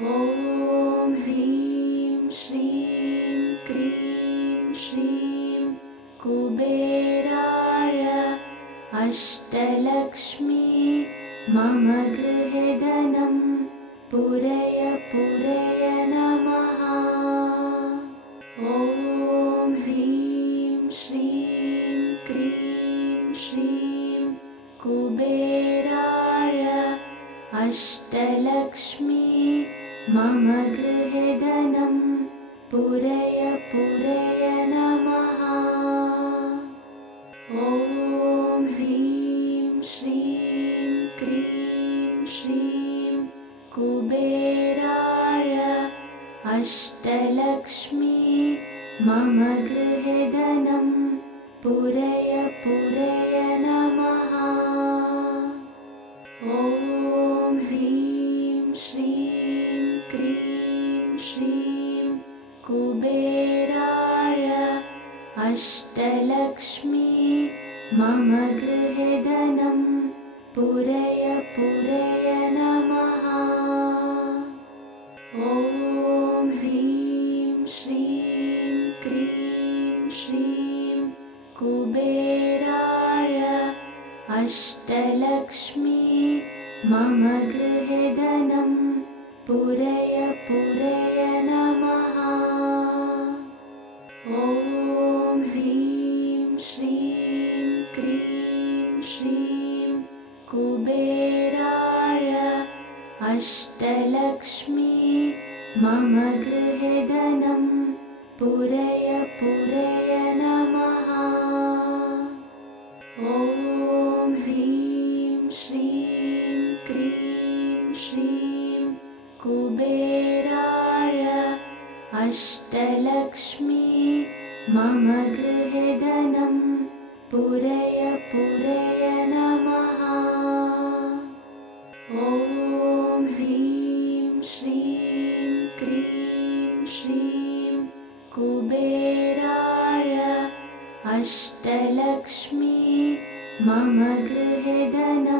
ॐ ह्रीं श्रीं क्रीं श्रीं कुबेराय अष्टलक्ष्मी मम गृहे धनं पूरय पूरय नमः। ॐ ह्रीं श्रीं क्रीं श्रीं कुबेराय अष्टलक्ष्मी मम गृहे धनं पूरय पूरय नमः। ॐ ह्रीं श्रीं क्रीं श्रीं कुबेराय अष्टलक्ष्मी मम गृहे धनं पूरय पूरय नमः। ॐ ह्रीं श्रीं क्रीं श्रीं कुबेराय अष्टलक्ष्मी मम गृहे धनं पूरय पूरय नमः। ॐ ह्रीं श्रीं क्रीं श्रीं कुबेराय अष्टलक्ष्मी मम गृहे धनं पूरय पूरय नमः। ॐ ह्रीं श्रीं क्रीं श्रीं कुबेराय अष्टलक्ष्मी मम गृहे धनं पूरय पूरय नमः। ॐ ह्रीं श्रीं क्रीं श्रीं कुबेराय अष्टलक्ष्मी मम गृहे धनं पूरय पूरय नमः। ॐ ह्रीं श्रीं क्रीं श्रीं कुबेराय अष्टलक्ष्मी मम गृहे धनं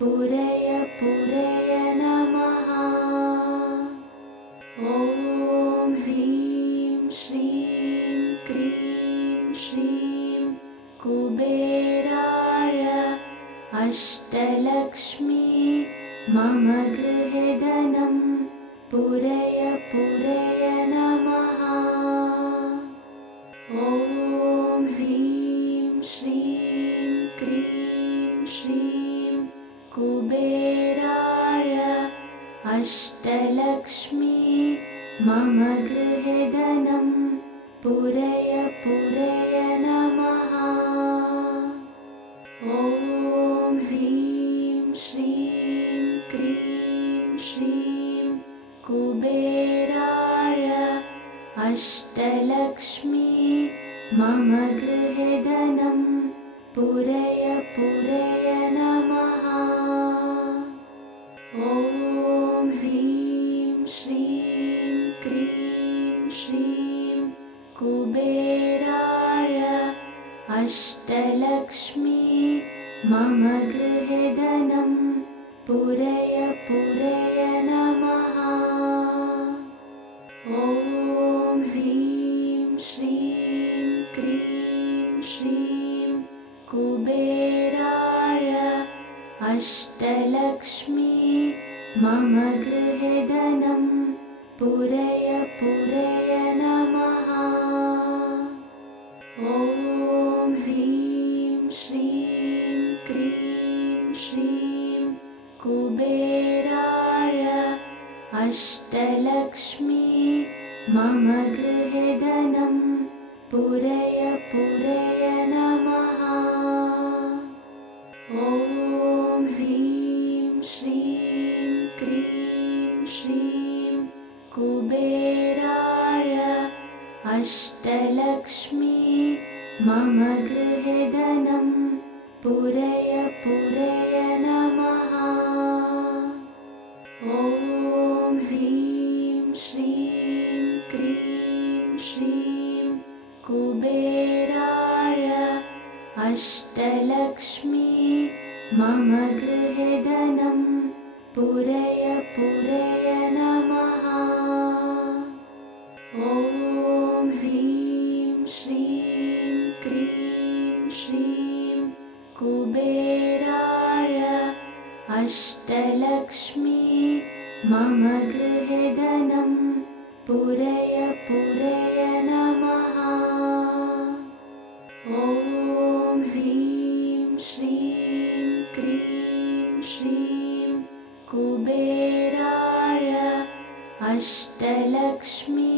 पूरय पूरय नमः। ॐ ह्रीं श्रीं क्रीं श्रीं कुबेराय अष्टलक्ष्मी मम गृहे धनं पूरय पूरय नमः। ॐ ह्रीं श्रीं क्रीं श्रीं कुबेराय अष्टलक्ष्मी मम गृहे धनं पूरय पूरय नमः। ॐ ह्रीं श्रीं क्रीं श्रीं कुबेराय अष्टलक्ष्मी मम गृहे धनं पूरय पूरय नमः। ॐ ह्रीं श्रीं क्रीं श्रीं कुबेराय अष्टलक्ष्मी मम गृहे धनं पूरय पूरय नमः। ॐ ह्रीं श्रीं क्रीं श्रीं कुबेराय अष्टलक्ष्मी मम गृहे धनं पूरय पूरय नमः। ॐ ह्रीं श्रीं क्रीं श्रीं कुबेराय अष्टलक्ष्मी मम गृहे धनं पूरय पूरय नमः। ॐ ह्रीं श्रीं क्रीं श्रीं कुबेराय अष्टलक्ष्मी मम गृहे धनं पूरय पूरय नमः। ॐ ह्रीं श्रीं क्रीं श्रीं कुबेराय अष्टलक्ष्मी मम गृहे धनं पूरय पूरय नमः। मम गृहे धनं पूरय पूरय नमः। ॐ ह्रीं श्रीं क्रीं श्रीं कुबेराय अष्टलक्ष्मी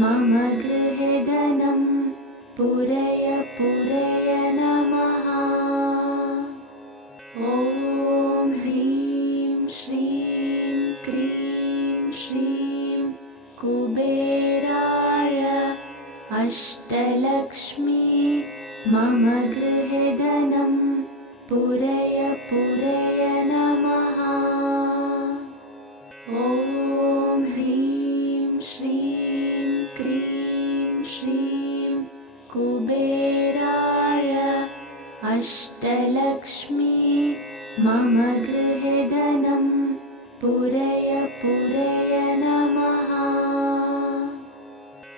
मम गृहे धनं पूरय पूरय नमः। ॐ ह्रीं श्रीं क्रीं श्रीं कुबेराय अष्टलक्ष्मी मम गृहे धनं पूरय पूरय नमः। ॐ ह्रीं श्रीं क्रीं श्रीं कुबेराय अष्टलक्ष्मी मम गृहे धनं पूरय पूरय नमः।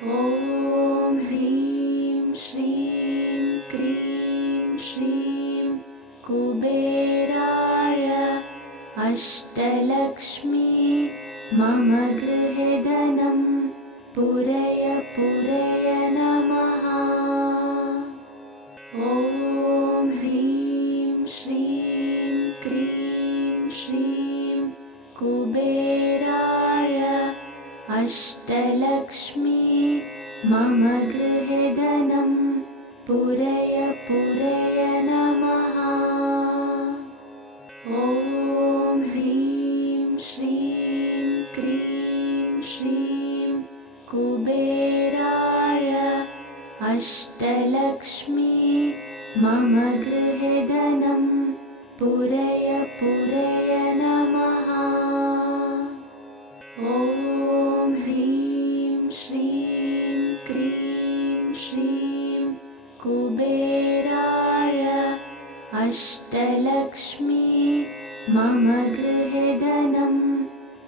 ॐ ह्रीं श्रीं क्रीं श्रीं कुबेराय अष्टलक्ष्मी मम गृहे धनं पूरय पूरय नमः। ॐ ह्रीं श्रीं क्रीं श्रीं कुबेराय अष्टलक्ष्मी मम गृहे धनं पूरय पूरय नमः। ॐ ह्रीं श्रीं क्रीं श्रीं कुबेराय अष्टलक्ष्मी मम गृहे धनं पूरय पूरय नमः। ॐ ह्रीं श्रीं क्रीं श्रीं कुबेराय अष्टलक्ष्मी मम गृहे धनं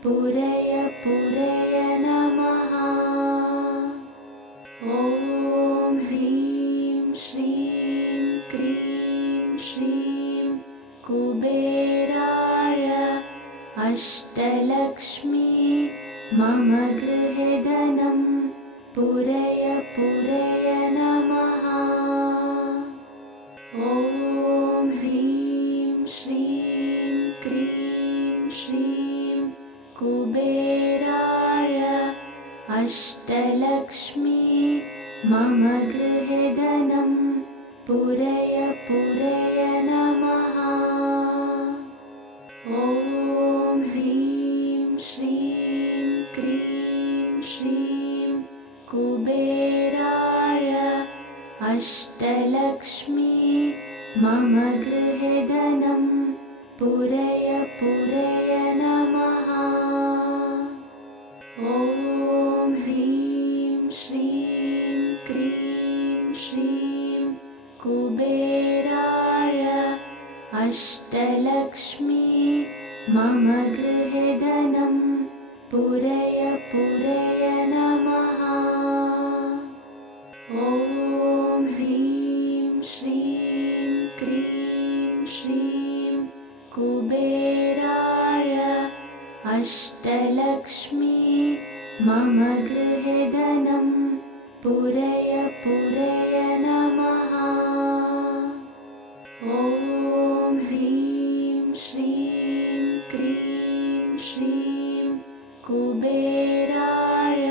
पूरय पूरय नमः। ॐ ह्रीं श्रीं क्रीं श्रीं कुबेराय अष्टलक्ष्मी मम गृहे धनं पूरय पूरय नमः। ॐ ह्रीं श्रीं क्रीं श्रीं कुबेराय अष्टलक्ष्मी मम गृहे धनं पूरय पूरय नमः। ॐ ह्रीं श्रीं क्रीं श्रीं कुबेराय अष्टलक्ष्मी मम गृहे धनं पूरय पूरय नमः। ॐ ह्रीं श्रीं क्रीं श्रीं कुबेराय अष्टलक्ष्मी मम गृहे धनं पूरय पूरय नमः। ॐ ह्रीं श्रीं क्रीं श्रीं कुबेराय अष्टलक्ष्मी मम गृहे धनं पूरय पूरय नमः। ॐ ह्रीं श्रीं क्रीं श्रीं कुबेराय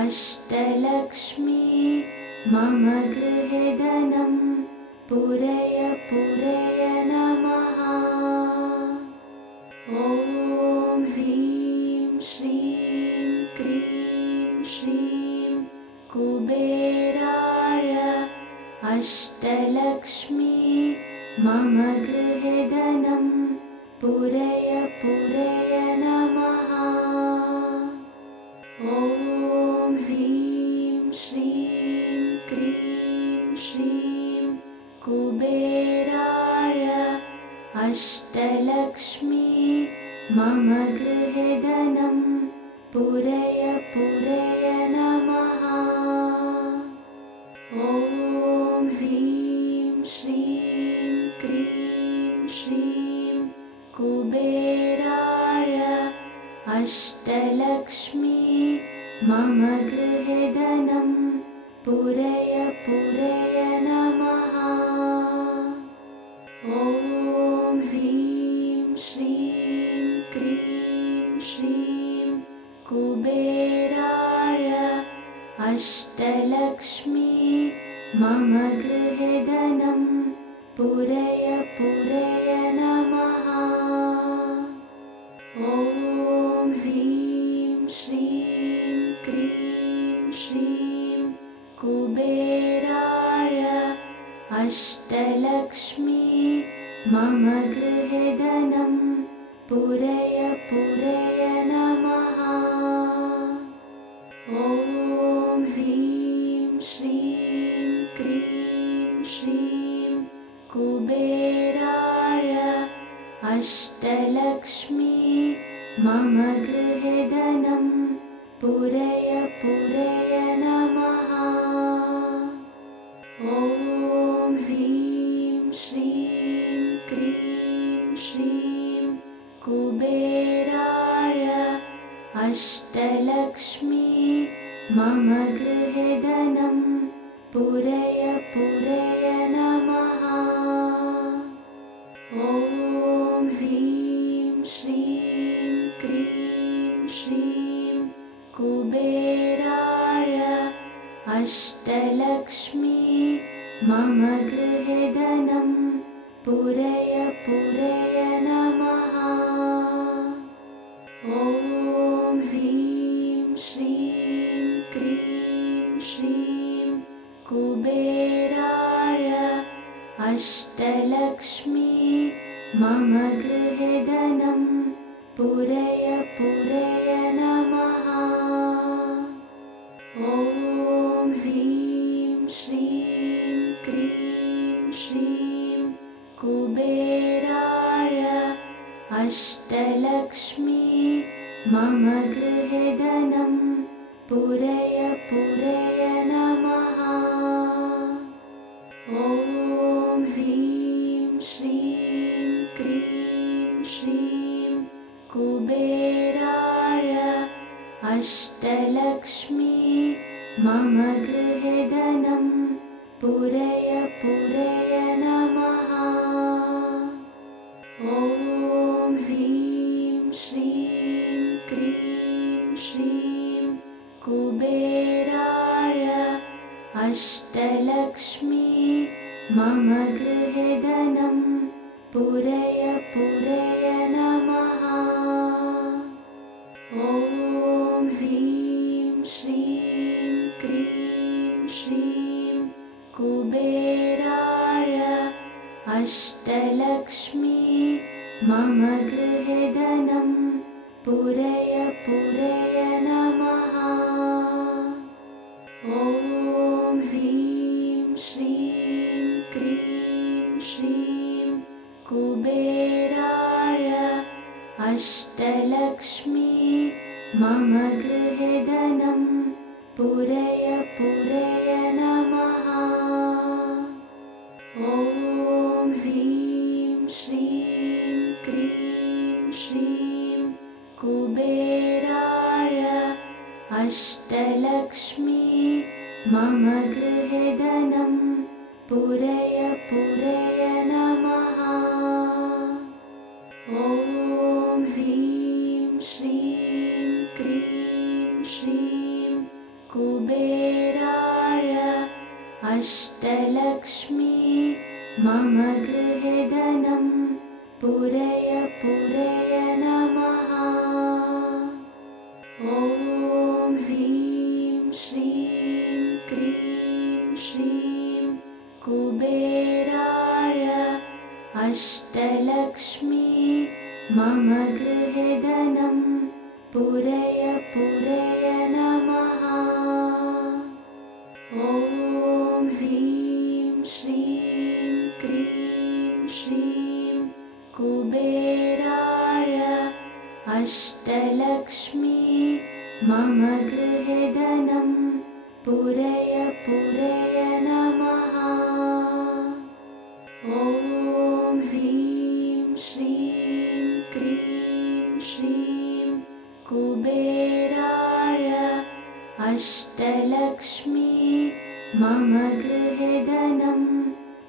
अष्टलक्ष्मी मम गृहे धनं पूरय पूरय नमः। ॐ ह्रीं श्रीं क्रीं श्रीं कुबेराय अष्टलक्ष्मी मम गृहे धनं पूरय पूरय नमः। ॐ ह्रीं श्रीं क्रीं श्रीं कुबेराय अष्टलक्ष्मी मम गृहे धनं पूरय पूरय नमः। ॐ ह्रीं श्रीं क्रीं श्रीं कुबेराय अष्टलक्ष्मी मम गृहे धनं पूरय पूरय नमः। ॐ ह्रीं श्रीं क्रीं श्रीं कुबेराय अष्टलक्ष्मी मम गृहे धनं पूरय पूरय नमः। ॐ ह्रीं श्रीं क्रीं श्रीं कुबेराय अष्टलक्ष्मी मम गृहे धनं पूरय पूरय नमः। ॐ ह्रीं श्रीं क्रीं श्रीं कुबेराय अष्टलक्ष्मी मम गृहे धनं पूरय पूरय नमः। ॐ ह्रीं श्रीं क्रीं श्रीं कुबेराय अष्टलक्ष्मी मम गृहे धनं पूरय पूरय नमः। ॐ ह्रीं श्रीं क्रीं श्रीं कुबेराय अष्टलक्ष्मी मम गृहे धनं पूरय पूरय नमः। ॐ ह्रीं श्रीं क्रीं श्रीं कुबेराय अष्टलक्ष्मी मम गृहे धनं पूरय पूरय नमः। ॐ ह्रीं श्रीं क्रीं श्रीं कुबेराय अष्टलक्ष्मी मम गृहे धनं पूरय पूरय नमः। ॐ ह्रीं श्रीं क्रीं श्रीं कुबेराय अष्टलक्ष्मी मम गृहे धनं पूरय पूरय नमः। ॐ ह्रीं श्रीं क्रीं श्रीं कुबेराय अष्टलक्ष्मी मम गृहे धनं पूरय पूरय नमः। ॐ ह्रीं श्रीं क्रीं श्रीं कुबेराय अष्टलक्ष्मी मम गृहे धनं पूरय पूरय नमः। ॐ ह्रीं श्रीं क्रीं श्रीं कुबेराय अष्टलक्ष्मी मम गृहे धनं पूरय पूरय नमः। ॐ ह्रीं श्रीं क्रीं श्रीं कुबेराय अष्टलक्ष्मी मम गृहे धनं पूरय पूरय नमः। ॐ ह्रीं श्रीं क्रीं श्रीं कुबेराय अष्टलक्ष्मी मम गृहे धनं पूरय पूरय नमः। ॐ ह्रीं श्रीं क्रीं श्रीं कुबेराय अष्टलक्ष्मी मम गृहे धनं पूरय पूरय नमः। ॐ ह्रीं श्रीं क्रीं श्रीं कुबेराय अष्टलक्ष्मी मम गृहे धनं पूरय पूरय नमः। ॐ ह्रीं श्रीं क्रीं श्रीं कुबेराय अष्टलक्ष्मी मम गृहे धनं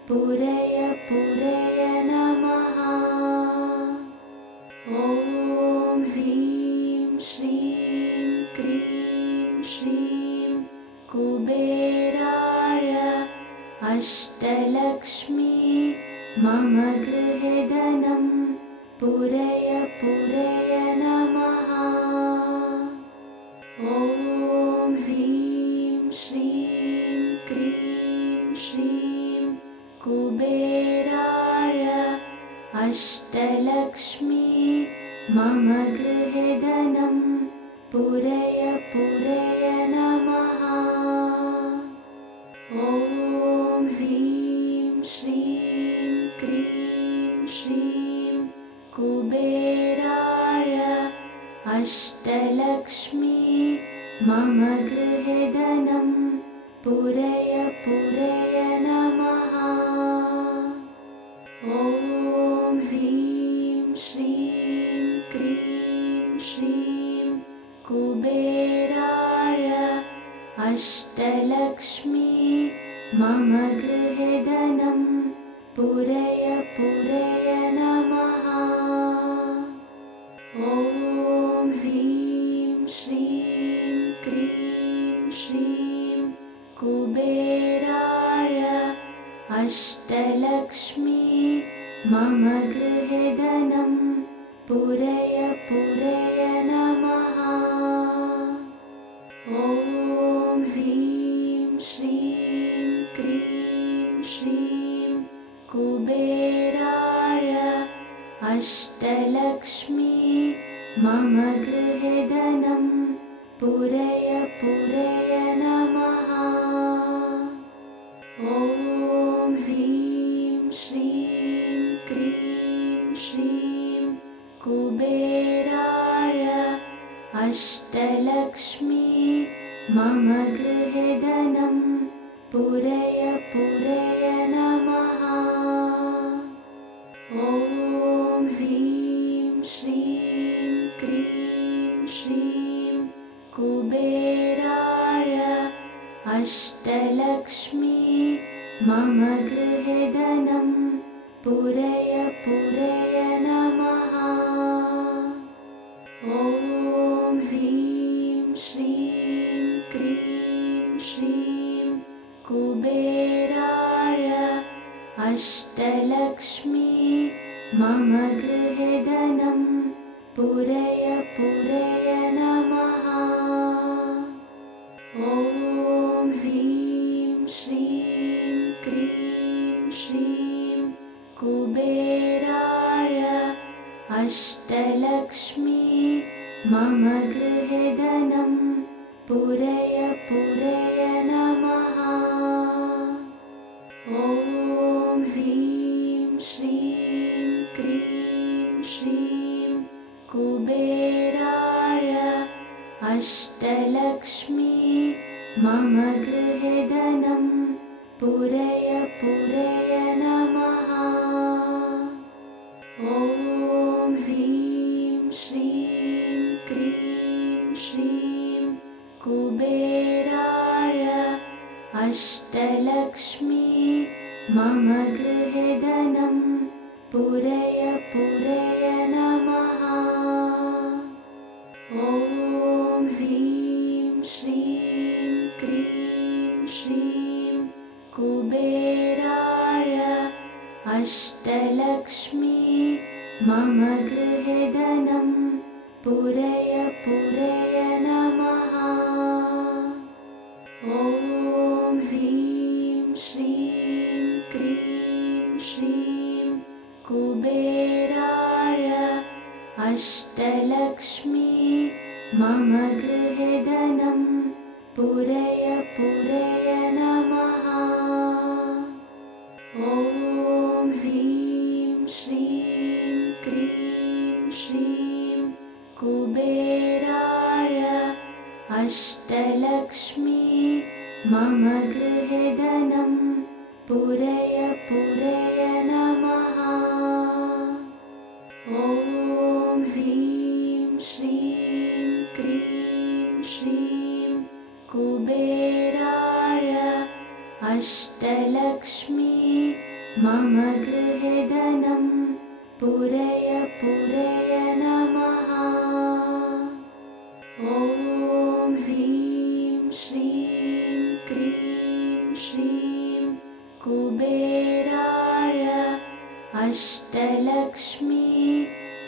पूरय पूरय नमः। ॐ ह्रीं श्रीं क्रीं श्रीं कुबेराय अष्टलक्ष्मी मम गृहे धनं पूरय पूरय नमः। ॐ ह्रीं श्रीं क्रीं श्रीं कुबेराय अष्टलक्ष्मी मम गृहे धनं पूरय पूरय नमः। ॐ ह्रीं श्रीं क्रीं श्रीं कुबेराय अष्टलक्ष्मी मम गृहे धनं पूरय पूरय नमः। ॐ ह्रीं श्रीं क्रीं श्रीं कुबेराय अष्टलक्ष्मी मम गृहे धनं पूरय पूरय नमः। ॐ ह्रीं श्रीं क्रीं श्रीं कुबेराय अष्टलक्ष्मी मम गृहे धनं पूरय पूरय नमः। ॐ ह्रीं श्रीं क्रीं श्रीं कुबेराय अष्टलक्ष्मी मम गृहे धनं पूरय पूरय नमः। ॐ ह्रीं श्रीं क्रीं श्रीं कुबेराय अष्टलक्ष्मी मम गृहे धनं पूरय पूरय नमः। ॐ ह्रीं श्रीं क्रीं श्रीं कुबेराय अष्टलक्ष्मी मम गृहे धनं पूरय पूरय नमः। ॐ ह्रीं श्रीं क्रीं श्रीं कुबेराय अष्टलक्ष्मी मम गृहे धनं पूरय पूरय नमः। ॐ ह्रीं श्रीं क्रीं श्रीं कुबेराय अष्टलक्ष्मी मम गृहे धनं पूरय पूरय नमः। ॐ ह्रीं श्रीं क्रीं श्रीं कुबेराय अष्टलक्ष्मी मम गृहे धनं पूरय पूरय नमः। ॐ ह्रीं श्रीं क्रीं श्रीं कुबेराय अष्टलक्ष्मी मम गृहे धनं पूरय पूरय नमः। ॐ ह्रीं श्रीं क्रीं श्रीं कुबेराय अष्टलक्ष्मी मम गृहे धनं पूरय पूरय नमः। ॐ ह्रीं श्रीं क्रीं श्रीं कुबेराय अष्टलक्ष्मी मम गृहे धनं पूरय पूरय नमः। ॐ ह्रीं श्रीं क्रीं श्रीं कुबेराय अष्टलक्ष्मी मम गृहे धनं पूरय पूरय नमः। ॐ ह्रीं श्रीं कुबेराय अष्टलक्ष्मी मम गृहे धनं पूरय पूरय नमः। ॐ ह्रीं श्रीं क्रीं श्रीं कुबेराय अष्टलक्ष्मी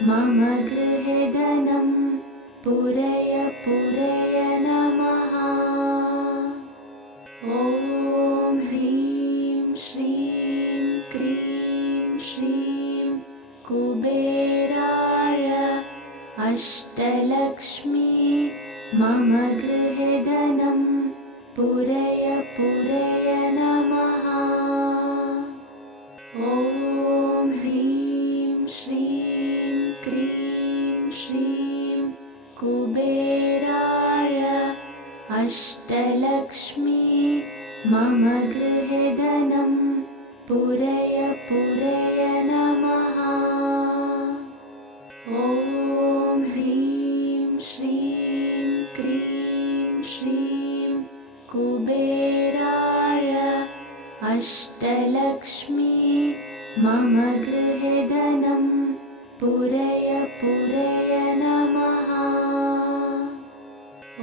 मम गृहे धनं पूरय पूरय नमः। ॐ ह्रीं श्रीं क्रीं श्रीं कुबेराय अष्टलक्ष्मी मम गृहे धनं पूरय पूरय नमः। ॐ ह्रीं श्रीं क्रीं श्रीं कुबेराय अष्टलक्ष्मी मम गृहे धनं पूरय पूरय नमः। ॐ ह्रीं श्रीं क्रीं श्रीं कुबेराय अष्टलक्ष्मी मम गृहे धनं पूरय पूरय नमः।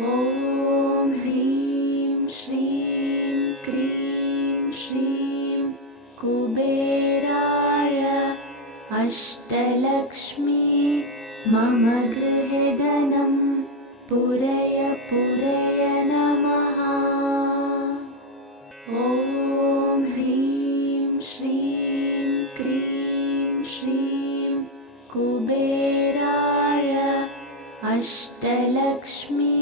ॐ ह्रीं श्रीं क्रीं श्रीं कुबेराय अष्टलक्ष्मी मम गृहे धनं पूरय पूरय नमः। ॐ ह्रीं श्रीं क्रीं श्रीं कुबेराय अष्टलक्ष्मी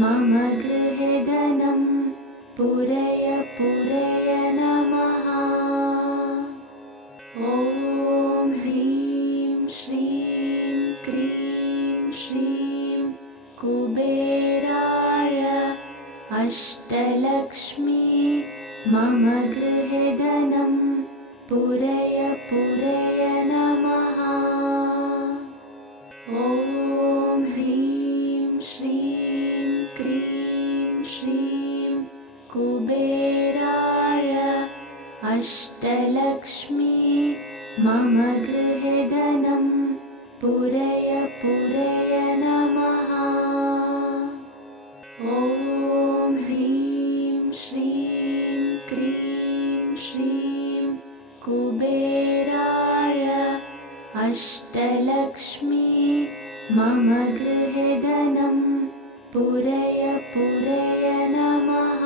मम गृहे धनं पूरय पूरय नमः। ॐ ह्रीं श्रीं क्रीं श्रीं कुबेराय अष्टलक्ष्मी मम गृहे धनं पूरय पूरय नमः। ॐ ह्रीं श्रीं क्रीं श्रीं कुबेराय अष्टलक्ष्मी मम गृहे धनं पूरय पूरय नमः। ॐ ह्रीं श्रीं क्रीं श्रीं कुबेराय अष्टलक्ष्मी मम गृहे धनं पूरय पूरय नमः।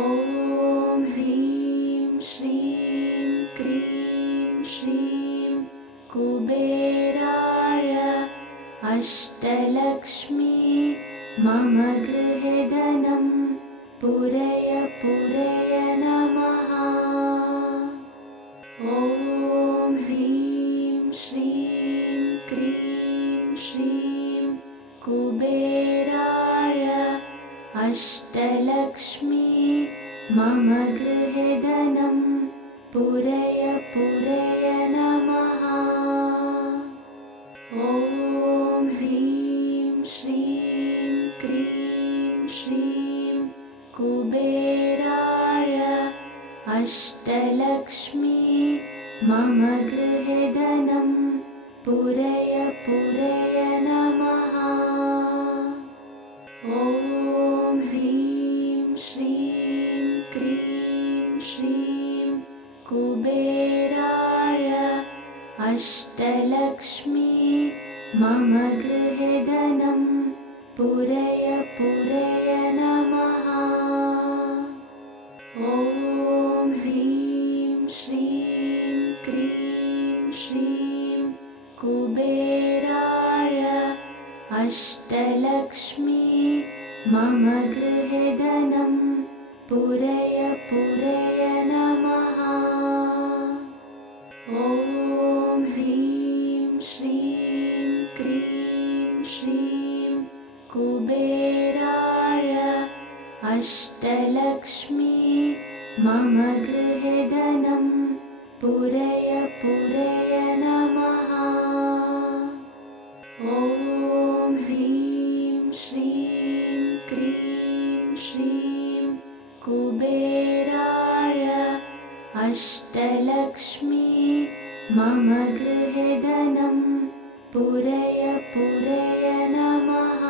ॐ ह्रीं श्रीं क्रीं श्रीं कुबेराय अष्टलक्ष्मी मम गृहे धनं पूरय पूरय नमः। ॐ ह्रीं श्रीं क्रीं श्रीं कुबेराय अष्टलक्ष्मी मम गृहे धनं पूरय पूरय नमः। ॐ ह्रीं श्रीं क्रीं श्रीं कुबेराय अष्टलक्ष्मी मम गृहे धनं पूरय पूरय नमः। ॐ ह्रीं श्रीं क्रीं श्रीं कुबेराय अष्टलक्ष्मी मम गृहे धनं पूरय पूरय नमः। ॐ ह्रीं श्रीं क्रीं श्रीं कुबेराय अष्टलक्ष्मी मम गृहे धनं पूरय पूरय नमः। ॐ ह्रीं श्रीं क्रीं श्रीं कुबेराय अष्टलक्ष्मी मम गृहे धनं पूरय पूरय नमः। ॐ ह्रीं श्रीं क्रीं श्रीं कुबेराय अष्टलक्ष्मी मम गृहे धनं पूरय पूरय नमः।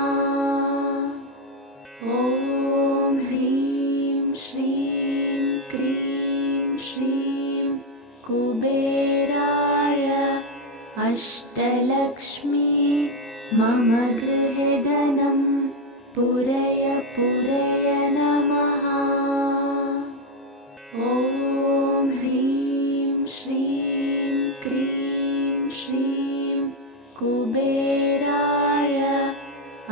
ॐ ह्रीं श्रीं क्रीं श्रीं कुबेराय अष्टलक्ष्मी मम गृहे धनं पूरय पूरय नमः। ॐ ह्रीं श्रीं क्रीं श्रीं कुबेराय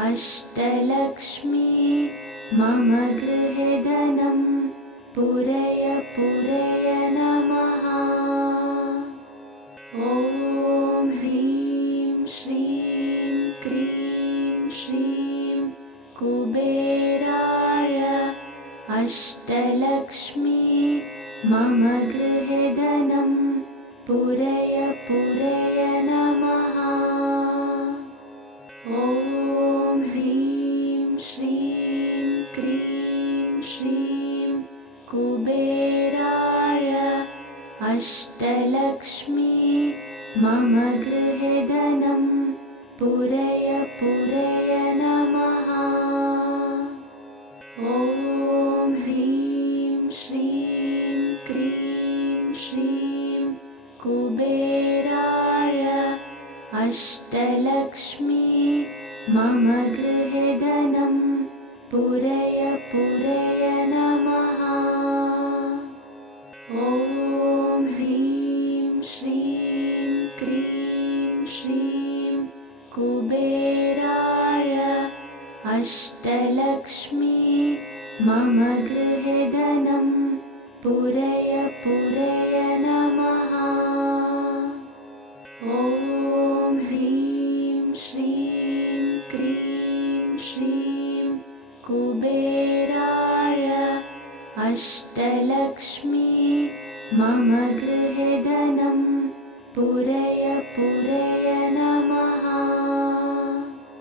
अष्टलक्ष्मी मम गृहे धनं पूरय पूरय नमः। ॐ ह्रीं श्रीं क्रीं श्रीं कुबेराय अष्टलक्ष्मी मम गृहे धनं पूरय पूरय नमः। ॐ ह्रीं श्रीं क्रीं श्रीं कुबेराय अष्टलक्ष्मी मम गृहे धनं पूरय पूरय नमः। ॐ ह्रीं श्रीं क्रीं श्रीं कुबेराय अष्टलक्ष्मी मम गृहे धनं पूरय पूरय नमः। ॐ ह्रीं श्रीं क्रीं श्रीं कुबेराय अष्टलक्ष्मी मम गृहे धनं पूरय पूरय नमः। ॐ ह्रीं श्रीं क्रीं श्रीं कुबेराय अष्टलक्ष्मी मम गृहे धनं पूरय पूरय